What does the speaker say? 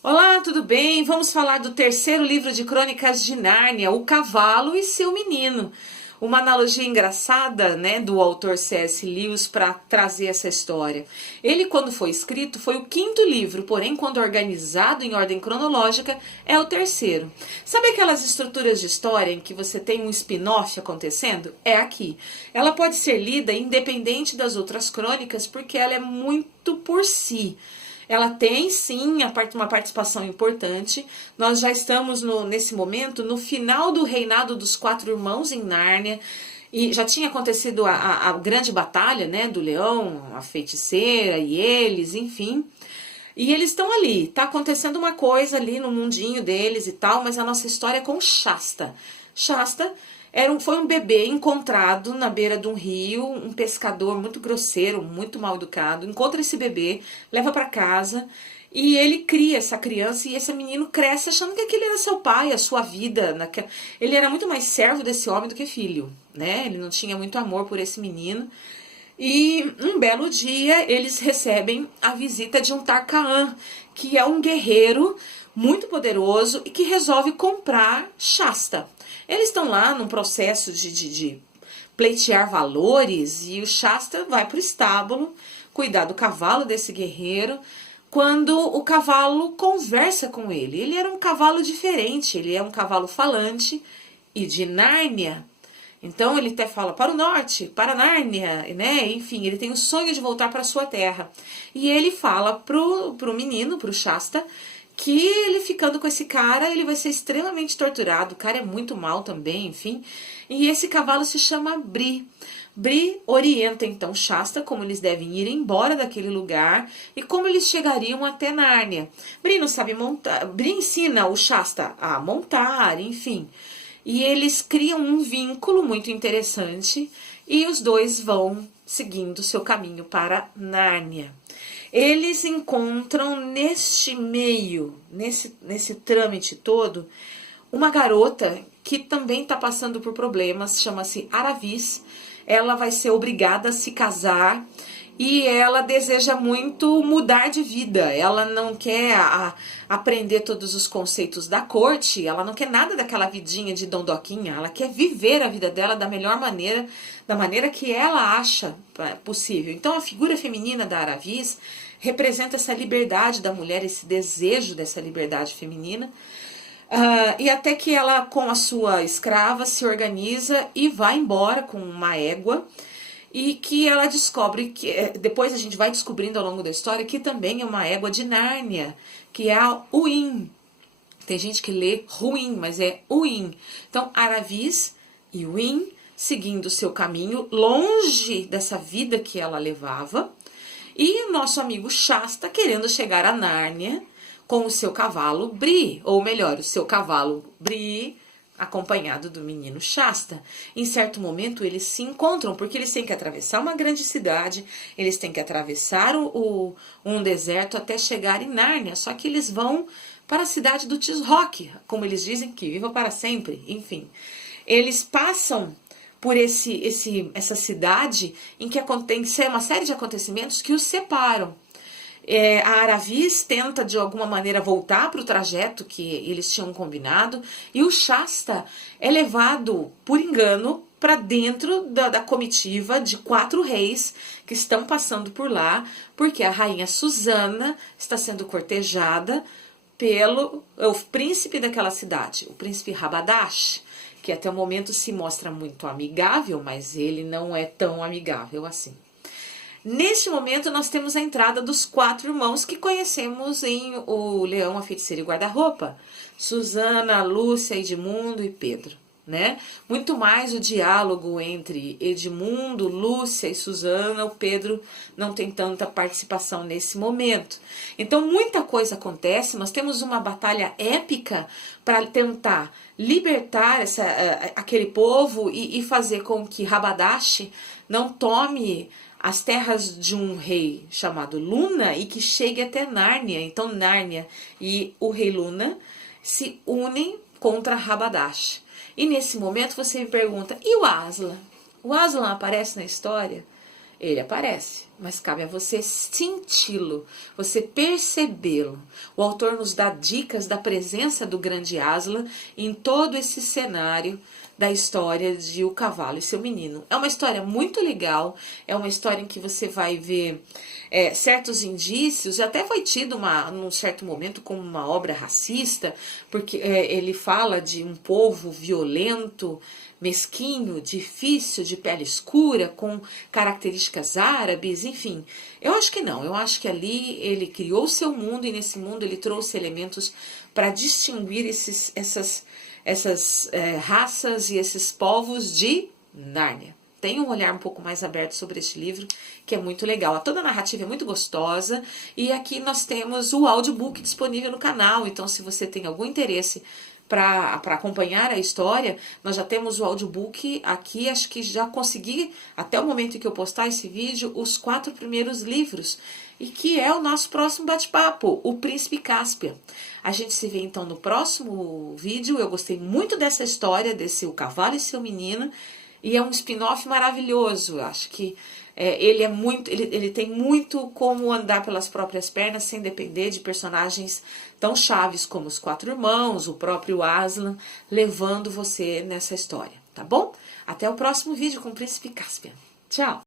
Olá, tudo bem? Vamos falar do terceiro livro de Crônicas de Nárnia, O Cavalo e Seu Menino. Uma analogia engraçada, né, do autor C.S. Lewis para trazer essa história. Ele, quando foi escrito, foi o quinto livro, porém, quando organizado em ordem cronológica, é o terceiro. Sabe aquelas estruturas de história em que você tem um spin-off acontecendo? É aqui. Ela pode ser lida independente das outras crônicas, porque ela é muito por si. Ela tem sim uma participação importante. Nós já estamos nesse momento no final do reinado dos quatro irmãos em Nárnia. E já tinha acontecido a grande batalha, né, do leão, a feiticeira e eles, enfim. E eles estão ali, tá acontecendo uma coisa ali no mundinho deles e tal, mas a nossa história é com Shasta. Shasta foi um bebê encontrado na beira de um rio, um pescador muito grosseiro, muito mal educado, encontra esse bebê, leva para casa e ele cria essa criança e esse menino cresce achando que aquele era seu pai, a sua vida. Ele era muito mais servo desse homem do que filho, né? Ele não tinha muito amor por esse menino. E um belo dia eles recebem a visita de um Tarkaan, que é um guerreiro muito poderoso e que resolve comprar Shasta. Eles estão lá num processo de pleitear valores e o Shasta vai para o estábulo cuidar do cavalo desse guerreiro quando o cavalo conversa com ele. Ele era um cavalo diferente, ele é um cavalo falante e de Nárnia. Então ele até fala para o norte, para Nárnia, né? Enfim, ele tem o sonho de voltar para sua terra. E ele fala pro menino, pro Shasta, que ele ficando com esse cara, ele vai ser extremamente torturado. O cara é muito mal também, enfim. E esse cavalo se chama Bri. Bri orienta então Shasta como eles devem ir embora daquele lugar e como eles chegariam até Nárnia. Bri não sabe montar, Bri ensina o Shasta a montar, enfim. E eles criam um vínculo muito interessante e os dois vão seguindo seu caminho para Nárnia. Eles encontram neste meio, nesse trâmite todo, uma garota que também está passando por problemas, chama-se Aravis. Ela vai ser obrigada a se casar e ela deseja muito mudar de vida. Ela não quer aprender todos os conceitos da corte, ela não quer nada daquela vidinha de dondoquinha, ela quer viver a vida dela da melhor maneira, da maneira que ela acha possível. Então a figura feminina da Aravis representa essa liberdade da mulher, esse desejo dessa liberdade feminina. E até que ela, com a sua escrava, se organiza e vai embora com uma égua. E que ela descobre que, depois a gente vai descobrindo ao longo da história, que também é uma égua de Nárnia, que é a Uin. Tem gente que lê Ruim, mas é Uin. Então, Aravis e Uin seguindo o seu caminho, longe dessa vida que ela levava. E o nosso amigo Shasta querendo chegar a Nárnia com o seu cavalo Bri, ou melhor, o seu cavalo Bri, acompanhado do menino Shasta. Em certo momento eles se encontram, porque eles têm que atravessar uma grande cidade, eles têm que atravessar um deserto até chegar em Nárnia, só que eles vão para a cidade do Tisroque, como eles dizem, que viva para sempre, enfim. Eles passam por essa cidade em que acontece uma série de acontecimentos que os separam. A Aravis tenta de alguma maneira voltar para o trajeto que eles tinham combinado e o Shasta é levado por engano para dentro da comitiva de 4 reis que estão passando por lá, porque a rainha Susana está sendo cortejada pelo o príncipe daquela cidade, o príncipe Rabadash, que até o momento se mostra muito amigável, mas ele não é tão amigável assim. Neste momento, nós temos a entrada dos 4 irmãos que conhecemos em O Leão, a Feiticeira e Guarda-Roupa. Susana, Lúcia, Edmundo e Pedro, né? Muito mais o diálogo entre Edmundo, Lúcia e Susana. O Pedro não tem tanta participação nesse momento. Então, muita coisa acontece. Nós temos uma batalha épica para tentar libertar aquele povo e fazer com que Rabadash não tome as terras de um rei chamado Luna e que chegue até Nárnia. Então Nárnia e o rei Luna se unem contra Rabadash. E nesse momento você me pergunta, e o Aslan? O Aslan aparece na história? Ele aparece, mas cabe a você senti-lo, você percebê-lo. O autor nos dá dicas da presença do grande Aslan em todo esse cenário da história de O Cavalo e Seu Menino. É uma história muito legal, é uma história em que você vai ver certos indícios, até foi tido num certo momento como uma obra racista, porque ele fala de um povo violento, mesquinho, difícil, de pele escura, com características árabes, enfim. Eu acho que não, eu acho que ali ele criou o seu mundo e nesse mundo ele trouxe elementos para distinguir essas raças e esses povos de Nárnia. Tem um olhar um pouco mais aberto sobre este livro, que é muito legal. Toda a narrativa é muito gostosa e aqui nós temos o audiobook disponível no canal, então se você tem algum interesse para acompanhar a história, nós já temos o audiobook aqui, acho que já consegui, até o momento em que eu postar esse vídeo, os 4 primeiros livros, e que é o nosso próximo bate-papo, O Príncipe Cáspia. A gente se vê então no próximo vídeo. Eu gostei muito dessa história, desse O Cavalo e Seu Menino, e é um spin-off maravilhoso. Eu acho que ele tem muito como andar pelas próprias pernas sem depender de personagens tão chaves como os 4 irmãos, o próprio Aslan, levando você nessa história, tá bom? Até o próximo vídeo com o Príncipe Cáspia. Tchau!